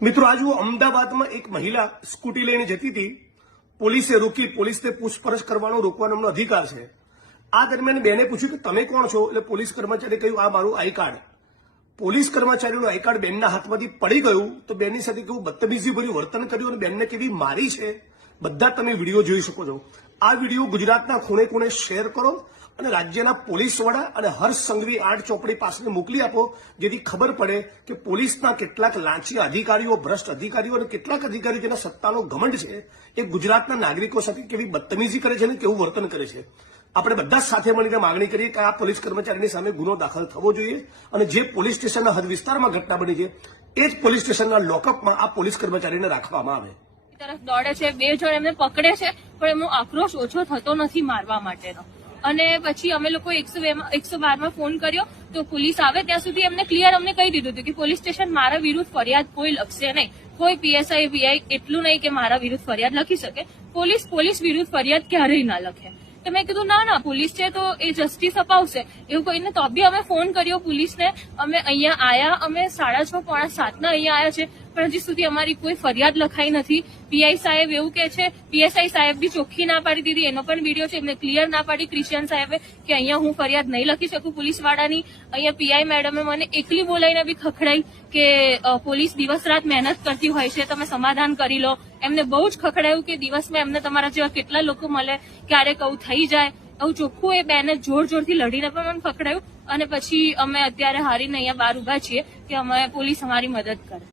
મિત્રો આજ હું અમદાવાદમાં એક મહિલા સ્કૂટી લઈને જતી હતી. પોલીસે રોકી. પોલીસને પૂછપરછ કરવાનો રોકવાનો એમનો અધિકાર છે. આ દરમિયાન બેને પૂછ્યું કે તમે કોણ છો? એટલે પોલીસ કર્મચારીએ કહ્યું આ મારું આઈ કાર્ડ. પોલીસ કર્મચારીનું આઈ કાર્ડ બેનના હાથમાંથી પડી ગયું તો બેનની સાથે કેવું બદતમીજી ભર્યું વર્તન કર્યું અને બેનને કેવી મારી છે બધા તમે વિડીયો જોઈ શકો છો. આ વિડીયો ગુજરાતના ખૂણે ખૂણે શેર કરો અને રાજ્યના પોલીસ વડા અને હર્ષ સંઘવી આર્ટ ચોપડી પાસે મોકલી આપો, જેથી ખબર પડે કે પોલીસના કેટલાક લાંચી અધિકારીઓ, ભ્રષ્ટ અધિકારીઓ અને કેટલાક અધિકારીઓ જેના સત્તાનો ઘમંડ છે એ ગુજરાતના નાગરિકો સાથે કેવી બદતમીજી કરે છે અને કેવું વર્તન કરે છે. આપણે બધા સાથે મળીને માંગણી કરીએ કે આ પોલીસ કર્મચારીની સામે ગુનો દાખલ થવો જોઈએ અને જે પોલીસ સ્ટેશનના હદ વિસ્તારમાં ઘટના બની છે એ જ પોલીસ સ્ટેશનના લોકઅપમાં આ પોલીસ કર્મચારીને રાખવામાં આવે. તરફ દોડે છે, 2 જણ એમને પકડે છે, પણ એમનો આક્રોશ ઓછો થતો નથી મારવા માટેનો. અને પછી અમે લોકો 112માં ફોન કર્યો તો પોલીસ આવે ત્યાં સુધી એમને ક્લિયર અમને કહી દીધું હતું કે પોલીસ સ્ટેશન મારા વિરુદ્ધ ફરિયાદ કોઈ લખશે નહીં, કોઈ પીએસઆઈ વીઆઈ એટલું નહીં કે મારા વિરુદ્ધ ફરિયાદ લખી શકે. પોલીસ વિરુદ્ધ ફરિયાદ ક્યારેય ના લખે. તો મેં કીધું ના પોલીસ છે તો એ જસ્ટિસ અપાવશે એવું કહીને તો બી અમે ફોન કર્યો પોલીસને. અમે અહીંયા આયા, અમે 6:30 પોણા 7 અહીંયા આયા છે, પણ હજી સુધી અમારી કોઈ ફરિયાદ લખાઈ નથી. પીઆઈ સાહેબ એવું કે છે, પીએસઆઈ સાહેબ બી ચોખ્ખી ના પાડી દીધી, એનો પણ વિડીયો છે, એમને ક્લિયર ના પાડી ક્રિશ્ચિયન સાહેબે કે અહીંયા હું ફરિયાદ નહીં લખી શકું પોલીસ વાળાની. અહીંયા પીઆઈ મેડમે મને એકલી બોલાવીને બી ખખડાઈ કે પોલીસ દિવસ રાત મહેનત કરતી હોય છે, તમે સમાધાન કરી લો. એમને બહુ જ ખખડાયું કે દિવસમાં એમને તમારા જેવા કેટલા લોકો મળે, ક્યારેક આવું થઈ જાય. આવું ચોખ્ખું એ બેને જોરથી લડીને પણ મને ખખડાયું. અને પછી અમે અત્યારે હારીને અહીંયા બહાર ઉભા છીએ કે અમે પોલીસ અમારી મદદ કરે.